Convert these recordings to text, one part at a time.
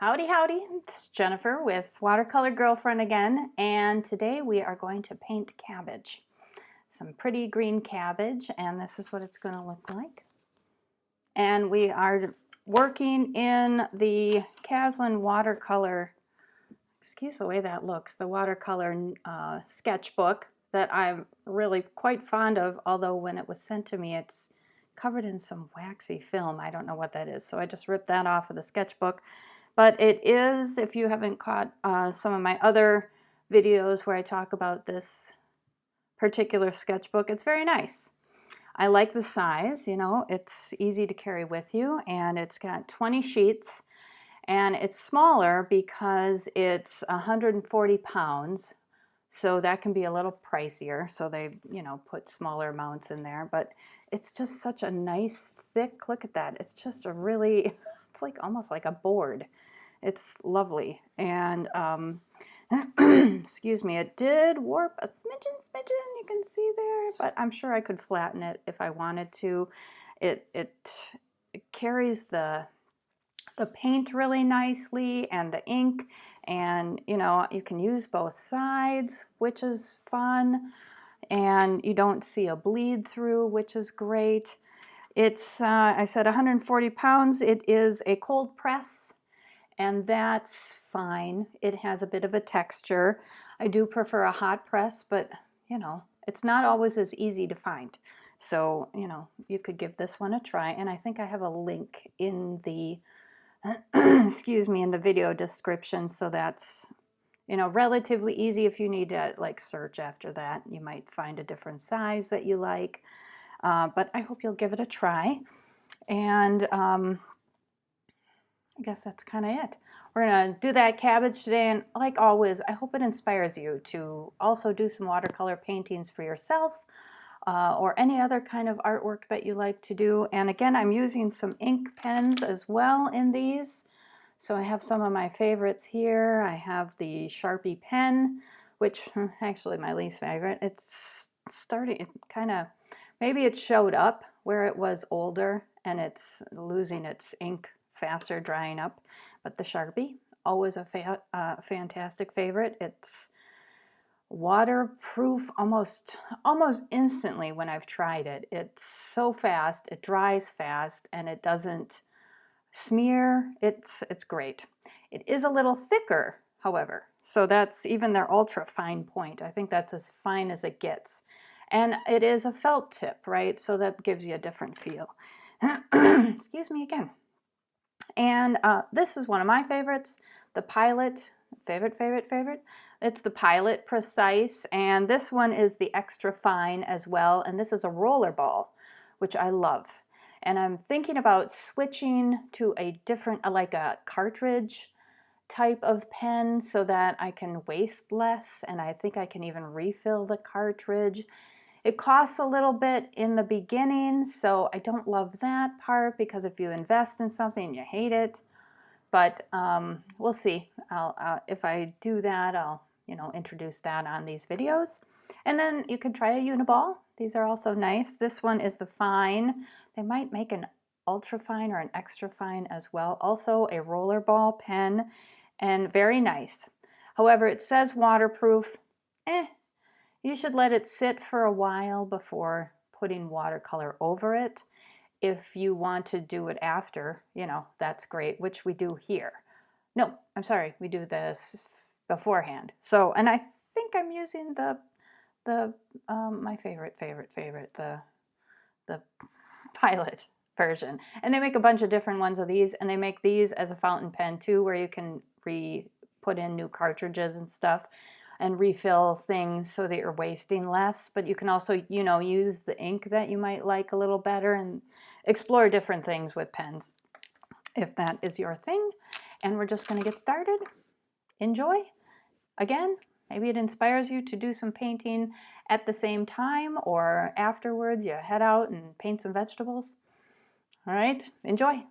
Howdy, howdy, it's Jennifer with Watercolor Girlfriend again, and today we are going to paint cabbage. Some pretty green cabbage, and this is what it's going to look like. And we are working in the Caslin watercolor, excuse the way that looks, the watercolor sketchbook that I'm really quite fond of, although when it was sent to me it's covered in some waxy film. I don't know what that is, so I just ripped that off of the sketchbook. But it is, if you haven't caught some of my other videos where I talk about this particular sketchbook, it's very nice. I like the size, you know, it's easy to carry with you, and it's got 20 sheets, and it's smaller because it's 140 pounds, so that can be a little pricier, so they, you know, put smaller amounts in there, but it's just such a nice, thick, look at that, it's just a really, it's like almost like a board. It's lovely, and excuse me, it did warp a smidgen, you can see there, but I'm sure I could flatten it if I wanted to. It carries the paint really nicely and the ink, and you know, you can use both sides, which is fun, and you don't see a bleed through, which is great. It's I said 140 pounds. It is a cold press, and that's fine. It has a bit of a texture. I do prefer a hot press, but you know, it's not always as easy to find. So, you know, you could give this one a try, and I think I have a link in the excuse me, in the video description, so that's, you know, relatively easy. If you need to like search after that, you might find a different size that you like, but I hope you'll give it a try. And I guess that's kind of it. We're going to do that cabbage today, and like always, I hope it inspires you to also do some watercolor paintings for yourself, or any other kind of artwork that you like to do. And again, I'm using some ink pens as well in these. So I have some of my favorites here. I have the Sharpie pen, which actually my least favorite. It's starting, it kind of, maybe it showed up where it was older and it's losing its ink faster, drying up. But the Sharpie, always a fantastic favorite. It's waterproof almost instantly when I've tried it. It's so fast, it dries fast, and it doesn't smear. It's great. It is a little thicker, however, so that's even their ultra fine point. I think that's as fine as it gets. And it is a felt tip, right? So that gives you a different feel. Excuse me again. And this is one of my favorites, the Pilot, favorite. It's the Pilot Precise, and this one is the extra fine as well, and this is a roller ball, which I love. And I'm thinking about switching to a different, like a cartridge type of pen, so that I can waste less, and I think I can even refill the cartridge. It costs a little bit in the beginning, so I don't love that part, because if you invest in something, you hate it. But we'll see. If I do that, I'll, you know, introduce that on these videos. And then you can try a Uniball. These are also nice. This one is the fine. They might make an ultra fine or an extra fine as well. Also a rollerball pen, and very nice. However, it says waterproof. You should let it sit for a while before putting watercolor over it. If you want to do it after, you know, that's great, which we do here. No, I'm sorry, we do this beforehand. So, and I think I'm using the my favorite, the Pilot version. And they make a bunch of different ones of these, and they make these as a fountain pen too, where you can put in new cartridges and stuff and refill things so that you're wasting less. But you can also, you know, use the ink that you might like a little better and explore different things with pens, if that is your thing. And we're just going to get started. Enjoy. Again, maybe it inspires you to do some painting at the same time, or afterwards you head out and paint some vegetables. All right, enjoy.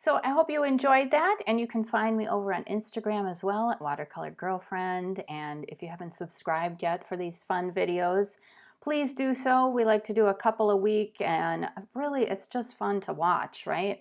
So I hope you enjoyed that, and you can find me over on Instagram as well at Watercolor Girlfriend. And if you haven't subscribed yet for these fun videos, please do so. We like to do a couple a week, and really it's just fun to watch, right?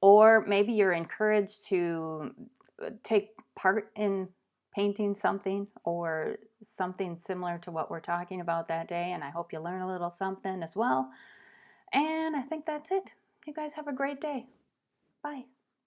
Or maybe you're encouraged to take part in painting something or something similar to what we're talking about that day, and I hope you learn a little something as well. And I think that's it. You guys have a great day. Bye.